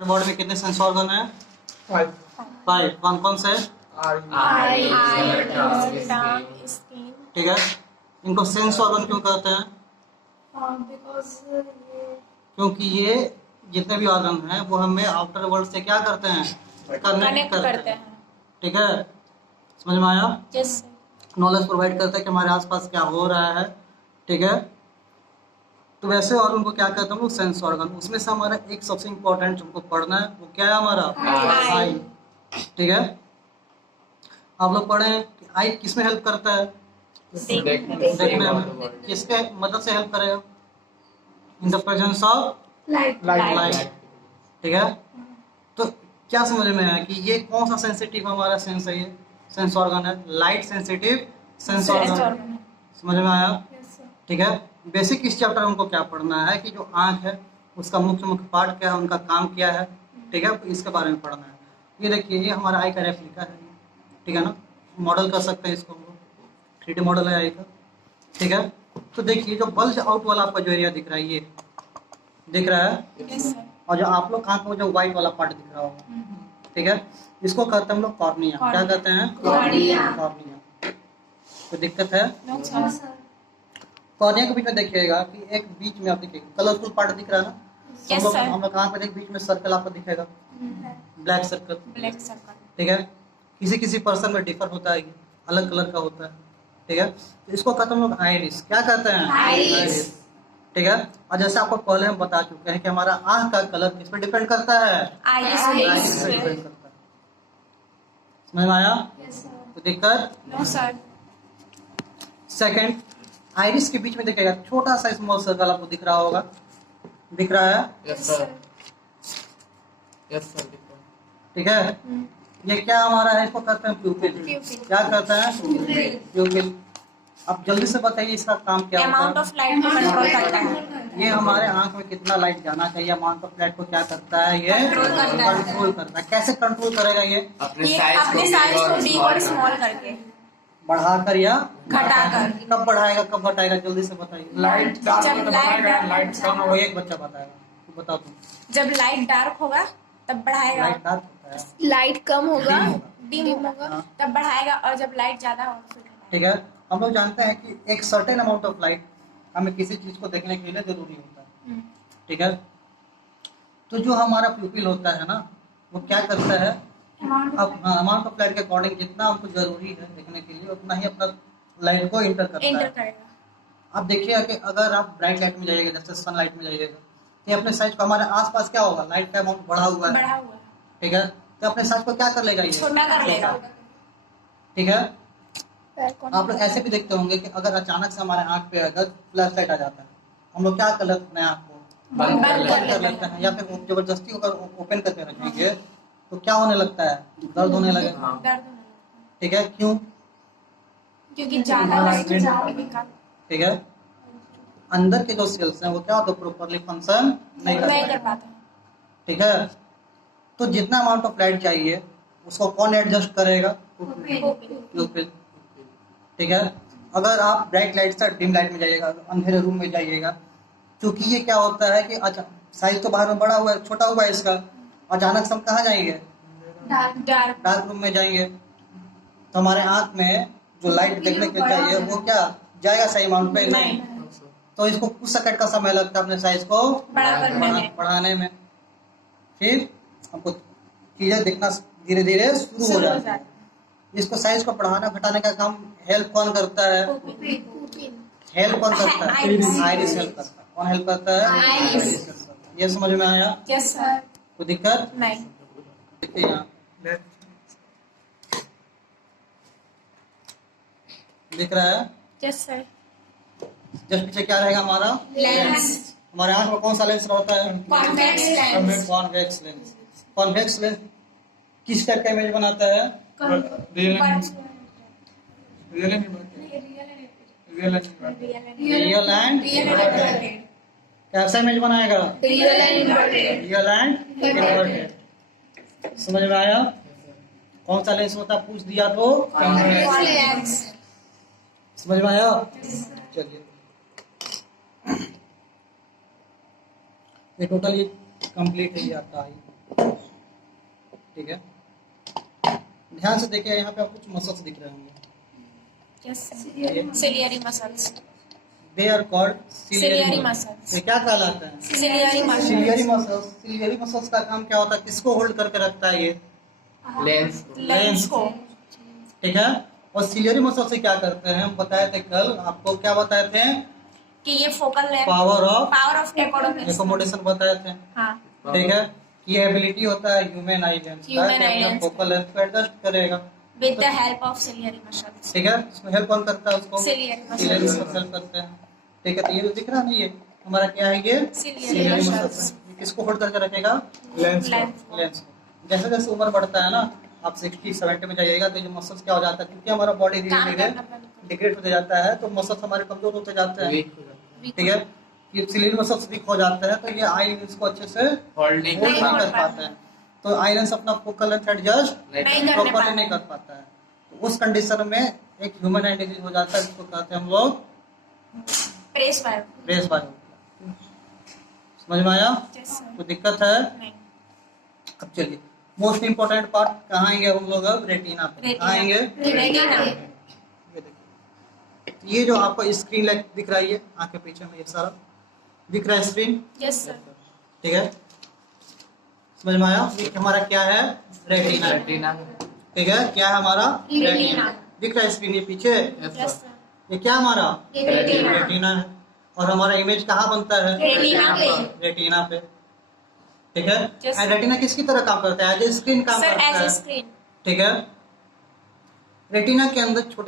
Body में कितने sense organ है? 5. 5। कौन कौन से? आई. स्किन। ठीक है, इनको सेंस ऑर्गन क्यों कहते हैं? क्योंकि ये जितने भी ऑर्गन हैं वो हमें आउटर वर्ल्ड से क्या करते हैं? कनेक्ट करते हैं। ठीक है, समझ में आया? यस। नॉलेज प्रोवाइड करते हैं कि हमारे आसपास क्या हो रहा है। ठीक है, तो वैसे ऑर्गन को क्या कहते हैं हम लोग? Sense organ. उसमें से हमारा एक सबसे इम्पोर्टेंट हमको पढ़ना है, वो क्या है हमारा? आई। ठीक है, आप लोग पढ़े कि आई किसमें हेल्प करता है? देखने में। किसके मदद से हेल्प करेगा? In the presence of light. ठीक है, तो क्या समझ में आया कि ये कौन सा सेंसिटिव हमारा सेंस है? ये सेंस ऑर्गन है, लाइट सेंसिटिव सेंस ऑर्गन। समझ में आया? ठीक है, बेसिक इस चैप्टर में हमको क्या पढ़ना है कि जो आंख है उसका मुख्य पार्ट क्या है, उनका काम क्या है। ठीक है, इसके बारे में पढ़ना है। ये देखिए, ये हमारा आई का रेप्लिका है। ठीक है ना, मॉडल कर सकते हैं इसको हम लोग, 3D मॉडल है आई का। ठीक है, तो देखिए जो बल्ज आउट वाला आपका जो एरिया दिख रहा है, ये दिख रहा है, और जो आप लोग आंख में जो व्हाइट वाला पार्ट दिख रहा होगा, ठीक है, इसको कहते हैं हम लोग कॉर्निया। क्या कहते हैं? कॉर्निया। कोई दिक्कत है? कॉर्निया के बीच में देखिएगा कि एक बीच में आप देखिएगा कलरफुल पार्ट दिख रहा है ना। हम लोग आंख में देख बीच में सर्कल आपको दिखेगा, ब्लैक सर्कल। ठीक है, किसी किसी पर्सन में डिफर होता है, अलग कलर का होता है। ठीक है, तो इसको कहते हैं हम लोग आइरिस। क्या कहते हैं? आइरिस। ठीक है, और जैसे आपको पहले हम बता चुके हैं कि हमारा आंख का कलर किस पे डिपेंड करता है? आइरिस पे डिपेंड करता है। समझ में आया? तो दिक्कत? No sir. सेकंड, आइरिस के बीच में देखिएगा छोटा सा स्मॉल सर्कल आपको दिख रहा होगा, दिख रहा है? Yes sir. ठीक है, ये क्या हमारा है? इसको कहते हैं प्यूपिल। क्या कहते हैं? प्यूपिल। अब जल्दी से बताइए इसका काम क्या होता है? अमाउंट ऑफ लाइट को कंट्रोल करता है। ये हमारे आंख में कितना लाइट जाना चाहिए, अमाउंट ऑफ लाइट को क्या करता है? ये कंट्रोल करता है। कैसे कंट्रोल करेगा? ये अपने साइज को बिग और स्मॉल करके, बढ़ाकर या घटाकर। कब बढ़ाएगा कब घटाएगा? जल्दी से बताइए। लाइट लाइट कम वो एक बच्चा बताएगा, तू बता तू। जब लाइट डार्क होगा तब बढ़ाएगा, लाइट डार्क होता है, लाइट कम होगा, डिम होगा तब बढ़ाएगा, और जब लाइट ज्यादा होगा तो घटाएगा। ठीक है, हम लोग जानते हैं कि एक सर्टेन अमाउंट ऑफ लाइट हमें किसी चीज को देखने के लिए जरूरी होता है। ठीक है, तो जो हमारा प्यूपिल होता है ना, वो क्या करता है? अब अमाउंट ऑफ लाइट के अकॉर्डिंग जितना हमको जरूरी है देखने के लिए उतना ही अपना लाइट को इंटर करता है। अब देखिए कि अगर आप ब्राइट लाइट में जाइएगा, जैसे सनलाइट में जाइएगा, तो अपने साइज को, हमारे आसपास क्या होगा? लाइट का अमाउंट बढ़ा हुआ है। ठीक है, तो अपने साइज को क्या कर लेगा? ये छोटा कर लेगा। ठीक है, आप लोग ऐसे भी देखते होंगे कि अगर अचानक से हमारे आंख पे अगर फ्लैश लाइट आ जाता है, हम लोग क्या कर लेते हैं? आंख को बंद कर लेते हैं, या फिर जबरदस्ती अगर ओपन करके रखेंगे तो क्या होने लगता है? दर्द होने लगेगा। ठीक है, क्यों? क्योंकि ज्यादा लाइट। ठीक है, अंदर के जो सेल्स हैं वो क्या होता है? प्रॉपर्ली फंक्शन नहीं कर पाते। ठीक है, तो जितना अमाउंट ऑफ लाइट चाहिए उसको कौन एडजस्ट करेगा? प्यूपिल। ठीक है, अगर आप ब्राइट लाइट से डिम लाइट में जाइएगा, अंधेरे रूम में जाइएगा, क्योंकि ये क्या होता है कि अच्छा साइज तो बाहर में बड़ा हुआ है, छोटा हुआ है इसका, अचानक से हम कहाँ जाएंगे? डार्क रूम में जाएंगे, तो हमारे आंख में जो लाइट देखने के चाहिए वो क्या जाएगा? सही अमाउंट पे नहीं। तो इसको कुछ सेकंड का समय लगता है अपने साइज को बढ़ाने में। फिर हमको चीजें दिखना धीरे धीरे शुरू हो जाती है। इसको साइज को बढ़ाना घटाने का काम हेल्प कौन करता है? हेल्प कौन करता है? आइरिस हेल्प करता है। कौन हेल्प करता है? आइरिस। ये समझ में आया? Yes sir. कोई दिक्कत नहीं। देखिए यहाँ दिख रहा है? Yes sir. जस्ट पीछे क्या रहेगा हमारा? लेंस। हमारे आंख में कौन सा लेंस रहता है? Convex lens. Convex lens. Convex lens किस टाइप का इमेज बनाता है? रियल एंड कैसा इमेज बनाएगा? Real and inverted. समझ में आया? कौन सा लेंस होता है पूछ दिया तो? समझ में आया? चलिए, ये टोटल ये कंप्लीट है, ये आपका आई। ठीक है, ध्यान से देखिए, यहाँ पे आपको कुछ मसल्स दिख रहे होंगे, ciliary muscles, they are called Ciliary muscles. ये क्या कहलाते हैं? Ciliary ciliary muscles, muscles. Ciliary muscles का काम क्या होता है, किसको होल्ड करके रखता है ये? लेंस लेंस को, ठीक है, और सिलियरी मसल से क्या करते हैं, हम बताए थे कल आपको, क्या बताए थे? कि ये focal length, power of accommodation, accommodation बताए थे, हाँ, ठीक है। ये एबिलिटी होता है ह्यूमन आई लेंस का, Human कि eye अपना lens। फोकल लेंथ को एडजस्ट करेगा, with the help of ciliary muscles, ठीक है। इसमें हेल्प कौन करता है उसको? Ciliary muscles। Ciliary muscle help करते हैं, ठीक है। तो ये जो दिख रहा है ना, ये हमारा क्या है, ये Ciliary सिलियरी muscles। मसल। ये किसको होल्ड करके रखेगा? लेंस लेंस, लेंस को। जैसे जैसे उम्र बढ़ता है ना, आप 60-70 में जाइएगा तो ये मसल्स क्या हो जाता है, क्योंकि हमारा बॉडी धीरे काम धीरे करना बंद कर, डिग्रेड होते जाता है, तो मसल्स हमारे कमजोर होते जाते हैं, वीक हो जाता weak ठीक है। ये सिलियरी मसल्स वीक हो जाते हैं, तो ये आई लेंस को अच्छे से है होल्ड नहीं होल्ड नहीं नहीं होल्ड कर पाते हैं, तो आई लेंस अपना फोकल लेंथ एडजस्ट नहीं करने प्रॉपर्ली पाते। नहीं कर पाता है। तो उस कंडीशन में एक ह्यूमन आई डिजीज हो जाता है, जिसको कहते हैं हम लोग प्रेस वायर, रेस बायो। समझ में आया? कोई दिक्कत है? नहीं, अब चलिए, मोस्ट इंपोर्टेंट पार्ट कहाँ आएंगे हम लोग अब? रेटिना पे। कहाँ आएंगे? रेटिना, ये देखिए, ये जो आपको स्क्रीन लाइट दिख रहा है, ये आंख के पीछे में ये सारा दिख रहा है स्क्रीन, यस सर, ठीक है। समझ में आया? ये हमारा क्या है? रेटिना, रेटिना ठीक है। क्या है हमारा? रेटिना, दिख रहा है स्क्रीन ये पीछे, यस सर, ये क्या हमारा? रेटिना, रेटिना है। और हमारा इमेज कहाँ बनता है? रेटिना पे, रेटिना पे, ठीक है। Yes, एंड रेटिना किसकी तरह काम करता है? एज ए स्क्रीन काम सर करता एज ए है, स्क्रीन, ठीक है। रेटिना के अंदर छोटे